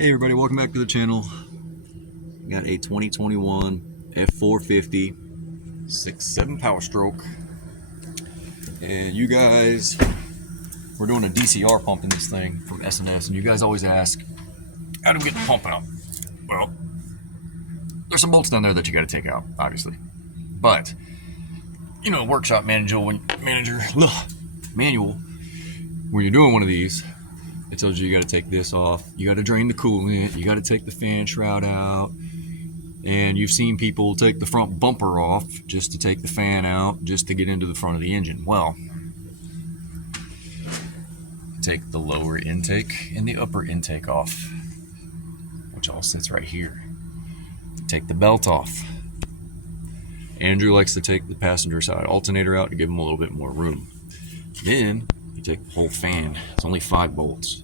Hey everybody, welcome back to the channel. We got a 2021 F450 6.7 power stroke, and you guys, we're doing a DCR pump in this thing from S&S, and you guys always ask, how do we get the pump out? Well, there's some bolts down there that you got to take out, obviously, but you know, workshop manual when you're doing one of these, it tells you got to take this off, you got to drain the coolant, you got to take the fan shroud out, and you've seen people take the front bumper off just to take the fan out, just to get into the front of the engine. Well, take the lower intake and the upper intake off, which all sits right here. Take the belt off. Andrew likes to take the passenger side alternator out to give him a little bit more room. Then you take the whole fan. It's only 5 bolts.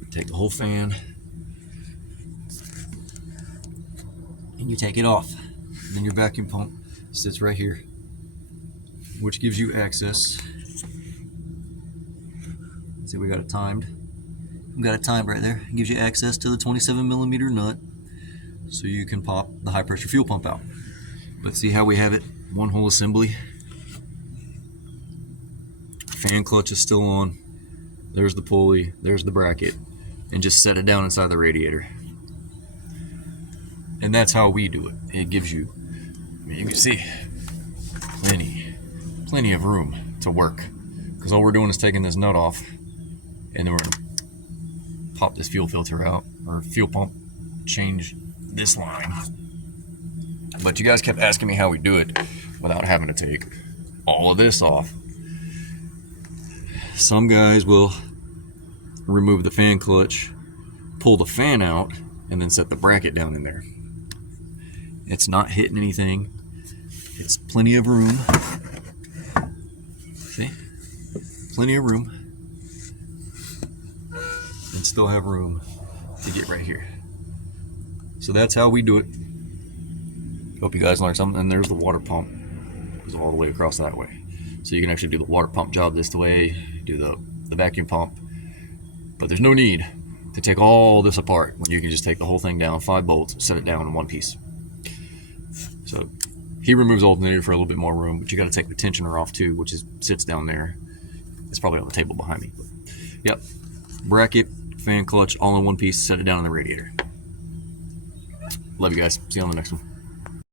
You take the whole fan and you take it off. And then your vacuum pump sits right here, which gives you access. Let's see, we got it timed. We got it timed right there. It gives you access to the 27mm nut, so you can pop the high pressure fuel pump out. But see how we have it one whole assembly? Fan clutch is still on. There's the pulley, there's the bracket, and just set it down inside the radiator. And that's how we do it. It gives you, you can see, plenty of room to work. Because all we're doing is taking this nut off, and then we're gonna pop this fuel filter out, or fuel pump, change this line. But you guys kept asking me how we do it without having to take all of this off. Some guys will remove the fan clutch, pull the fan out, and then set the bracket down in there. It's not hitting anything. It's plenty of room. See? Plenty of room. And still have room to get right here. So that's how we do it. Hope you guys learned something. And there's the water pump. It goes all the way across that way. So you can actually do the water pump job this way, do the vacuum pump. But there's no need to take all this apart when you can just take the whole thing down, 5 bolts, set it down in one piece. So he removes the alternator for a little bit more room, but you got to take the tensioner off too, which sits down there. It's probably on the table behind me. But yep, bracket, fan clutch, all in one piece, set it down in the radiator. Love you guys. See you on the next one.